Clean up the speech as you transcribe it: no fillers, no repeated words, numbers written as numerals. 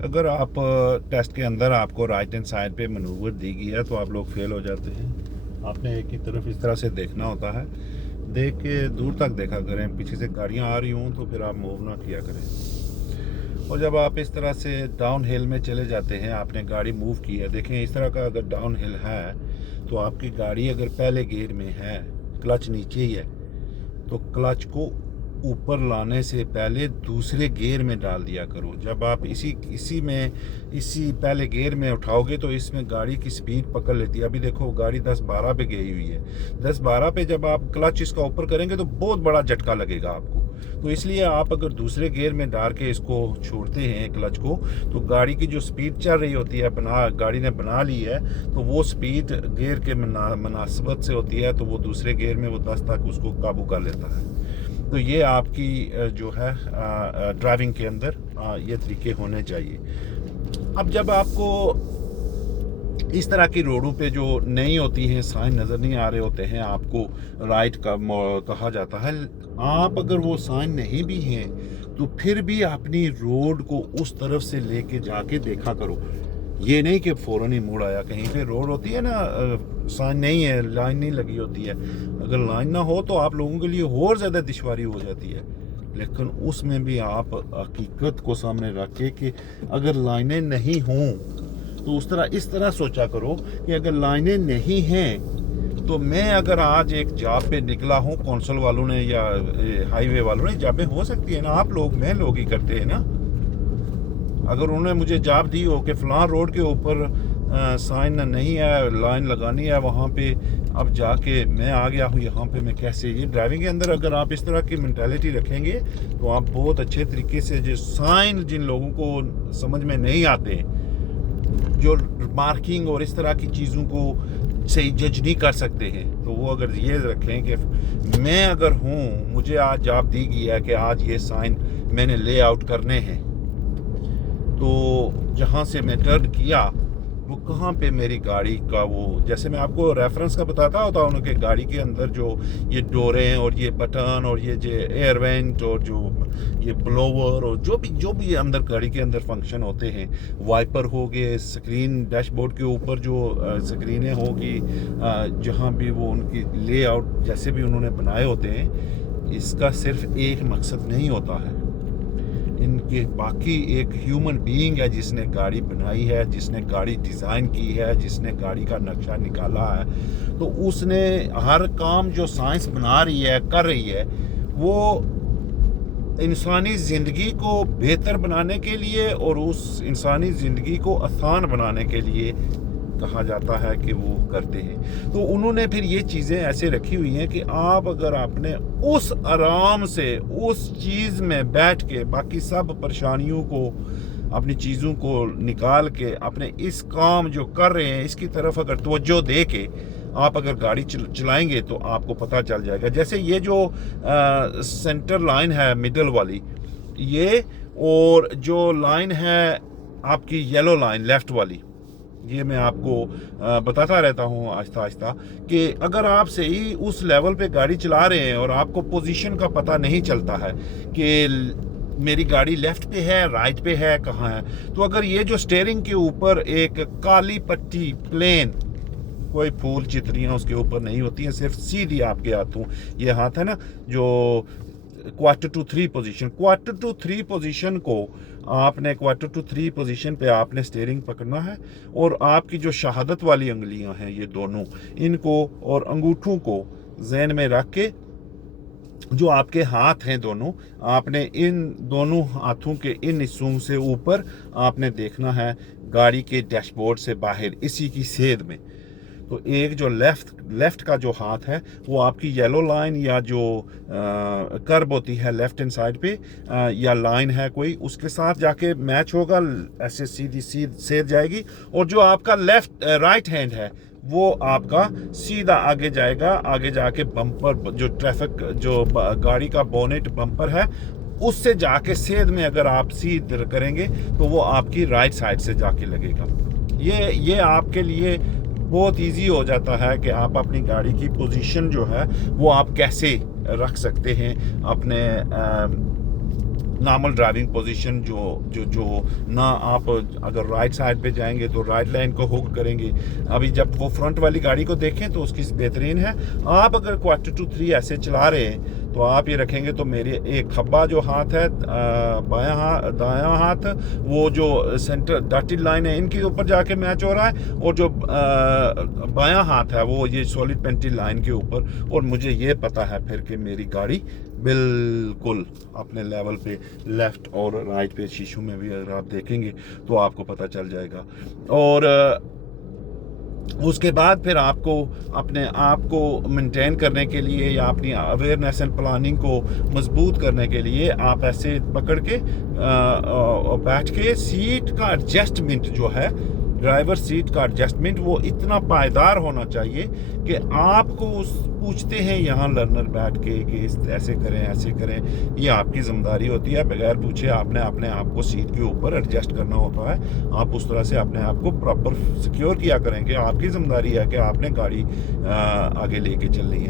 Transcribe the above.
अगर आप टेस्ट के अंदर आपको राइट हैंड साइड पे मनूवर दी गई है तो आप लोग फेल हो जाते हैं। आपने एक ही तरफ इस तरह से देखना होता है, देख के दूर तक देखा करें, पीछे से गाड़ियां आ रही हों तो फिर आप मूव ना किया करें। और जब आप इस तरह से डाउन हिल में चले जाते हैं, आपने गाड़ी मूव की है, देखें इस तरह का अगर डाउन हिल है तो आपकी गाड़ी अगर पहले गियर में है, क्लच नीचे ही है, तो क्लच को ऊपर लाने से पहले दूसरे गियर में डाल दिया करो। जब आप इसी पहले गियर में उठाओगे तो इसमें गाड़ी की स्पीड पकड़ लेती है। अभी देखो गाड़ी 10-12 पे गई हुई है, 10-12 पे जब आप क्लच इसका ऊपर करेंगे तो बहुत बड़ा झटका लगेगा आपको। तो इसलिए आप अगर दूसरे गियर में डाल के इसको छोड़ते हैं क्लच को, तो गाड़ी की जो स्पीड चल रही होती है, गाड़ी ने बना ली है, तो वो स्पीड गियर के मुनासबत से होती है, तो वो दूसरे गियर में वो 10 तक उसको काबू कर लेता है। तो ये आपकी जो है ड्राइविंग के अंदर ये तरीके होने चाहिए। अब जब आपको इस तरह की रोडों पे जो नहीं होती हैं, साइन नज़र नहीं आ रहे होते हैं, आपको राइट का कहा जाता है, आप अगर वो साइन नहीं भी हैं तो फिर भी अपनी रोड को उस तरफ से लेके जाके देखा करो। ये नहीं कि फ़ौरन ही मुड़ आया। कहीं पे रोड होती है ना, साइन नहीं है, लाइन नहीं लगी होती है, अगर लाइन ना हो तो आप लोगों के लिए और ज़्यादा दुश्वारी हो जाती है। लेकिन उसमें भी आप हकीकत को सामने रख के कि अगर लाइनें नहीं हों तो इस तरह सोचा करो कि अगर लाइनें नहीं हैं तो मैं अगर आज एक जॉब पे निकला हूँ, कौंसल वालों ने या हाईवे वालों ने, जॉबें हो सकती है ना, आप लोग मैं लोग ही करते हैं ना। अगर उन्होंने मुझे जॉब दी हो कि फ़लाँ रोड के ऊपर साइन नहीं है, लाइन लगानी है वहाँ पे, अब जाके मैं आ गया हूँ यहाँ पे, मैं कैसे, ये ड्राइविंग के अंदर अगर आप इस तरह की मेंटालिटी रखेंगे तो आप बहुत अच्छे तरीके से, जो साइन जिन लोगों को समझ में नहीं आते, जो मार्किंग और इस तरह की चीज़ों को सही जज नहीं कर सकते हैं, तो वो अगर ये रखें कि मैं अगर हूँ, मुझे आज जॉब दी गई है कि आज ये साइन मैंने ले आउट करने हैं, तो जहाँ से मैं टर्न किया वो कहाँ पे मेरी गाड़ी का वो, जैसे मैं आपको रेफरेंस का बताता होता हूँ कि गाड़ी के अंदर जो ये डोरें और ये बटन और ये जो एयर वेंट और जो ये ब्लोवर और जो भी अंदर गाड़ी के अंदर फंक्शन होते हैं, वाइपर हो गए, स्क्रीन डैशबोर्ड के ऊपर जो स्क्रीनें होगी, जहाँ भी वो उनकी लेआउट जैसे भी उन्होंने बनाए होते हैं, इसका सिर्फ एक मकसद नहीं होता है, इनके बाकी एक ह्यूमन बीइंग है जिसने गाड़ी बनाई है, जिसने गाड़ी डिज़ाइन की है, जिसने गाड़ी का नक्शा निकाला है, तो उसने हर काम जो साइंस बना रही है, कर रही है, वो इंसानी ज़िंदगी को बेहतर बनाने के लिए और उस इंसानी ज़िंदगी को आसान बनाने के लिए कहा जाता है कि वो करते हैं। तो उन्होंने फिर ये चीज़ें ऐसे रखी हुई हैं कि आप अगर आपने उस आराम से उस चीज़ में बैठ के बाकी सब परेशानियों को, अपनी चीज़ों को निकाल के अपने इस काम जो कर रहे हैं इसकी तरफ अगर तवज्जो दे के आप अगर गाड़ी चलाएंगे तो आपको पता चल जाएगा। जैसे ये जो सेंटर लाइन है मिडल वाली, ये और जो लाइन है आपकी येलो लाइन लेफ़्ट वाली, ये मैं आपको बताता रहता हूँ आहिस्ता आहिस्ता कि अगर आप सही उस लेवल पे गाड़ी चला रहे हैं और आपको पोजीशन का पता नहीं चलता है कि मेरी गाड़ी लेफ़्ट पे है, राइट पे है, कहाँ है, तो अगर ये जो स्टीयरिंग के ऊपर एक काली पट्टी प्लेन, कोई फूल चित्रियाँ उसके ऊपर नहीं होती हैं, सिर्फ सीधी आपके हाथों, ये हाथ है ना जो क्वार्टर टू थ्री पोजीशन को आपने क्वार्टर टू थ्री पोजीशन पे आपने स्टीयरिंग पकड़ना है और आपकी जो शहादत वाली उंगलियां हैं ये दोनों, इनको और अंगूठों को ज़हन में रख के, जो आपके हाथ हैं दोनों, आपने इन दोनों हाथों के इन हिस्सों से ऊपर आपने देखना है गाड़ी के डैशबोर्ड से बाहर, इसी की सेध में। तो एक जो लेफ़्ट का जो हाथ है वो आपकी येलो लाइन या जो कर्व होती है लेफ़्ट हैंड साइड पे, या लाइन है कोई, उसके साथ जाके मैच होगा, ऐसे सीधी सेध जाएगी, और जो आपका राइट हैंड है वो आपका सीधा आगे जाएगा, आगे जाके बम्पर, जो ट्रैफिक जो गाड़ी का बोनेट बम्पर है उससे जाके सेध में अगर आप सीध करेंगे तो वो आपकी राइट साइड से जाके लगेगा। ये आपके लिए बहुत इजी हो जाता है कि आप अपनी गाड़ी की पोजीशन जो है वो आप कैसे रख सकते हैं अपने नॉर्मल ड्राइविंग पोजीशन जो जो जो ना आप अगर राइट साइड पे जाएंगे तो राइट लाइन को हुक करेंगे। अभी जब वो फ्रंट वाली गाड़ी को देखें तो उसकी बेहतरीन है। आप अगर क्वार्टर टू 3 ऐसे चला रहे हैं तो आप ये रखेंगे तो मेरे एक खब्बा जो हाथ है, बायां हाथ दायां हाथ, वो जो सेंटर डॉटेड लाइन है इनके ऊपर जाके मैच हो रहा है, और जो बायां हाथ है वो ये सॉलिड पेंटिल लाइन के ऊपर। और मुझे ये पता है फिर कि मेरी गाड़ी बिल्कुल अपने लेवल पे लेफ़्ट और राइट पे शीशों में भी अगर आप देखेंगे तो आपको पता चल जाएगा। और उसके बाद फिर आपको अपने आप को मेंटेन करने के लिए या अपनी अवेयरनेस एंड प्लानिंग को मजबूत करने के लिए आप ऐसे पकड़ के बैठ के सीट का एडजस्टमेंट जो है, ड्राइवर सीट का एडजस्टमेंट वो इतना पायदार होना चाहिए कि आपको पूछते हैं यहाँ लर्नर बैठ के कि ऐसे करें, ये आपकी जिम्मेदारी होती है। बगैर पूछे आपने अपने आप को सीट के ऊपर एडजस्ट करना होता है। आप उस तरह से अपने आप को प्रॉपर सिक्योर किया करेंगे। आपकी जिम्मेदारी है कि आपने गाड़ी आगे लेके चलनी है।